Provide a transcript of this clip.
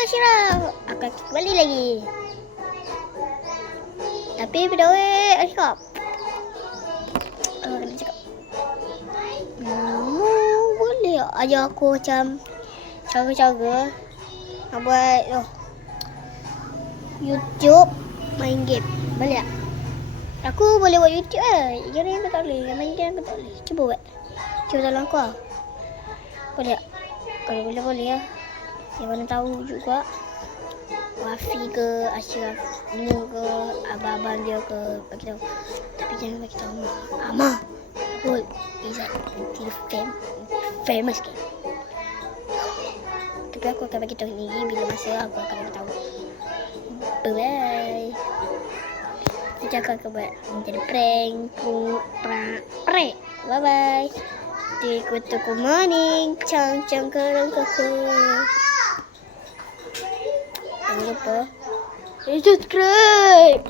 Syirah, akan kembali lagi. Tapi pada awal aku cakap. Kena cakap. Boleh ajar aku macam cara-cara nak buat YouTube main game. Boleh tak? Aku boleh buat YouTube lah. Yang lain aku tak boleh. Yang main game aku tak boleh. Cuba buat. Cuba tolong aku lah. Boleh tak? Kalau boleh lah. Yang mana tahu juga. Wafi ke, Ashraf ni ke, abang-abang dia ke, bagi tahu. Tapi jangan bagi tahu Amah. Betul. Izzat tidak famous ke. Tapi aku akan bagi tahu ni bila masa aku akan bagi tahu. Bye. Kita akan buat menjadi prank. Bye bye. Good morning. Cang kerang kakak. Jangan lupa subscribe.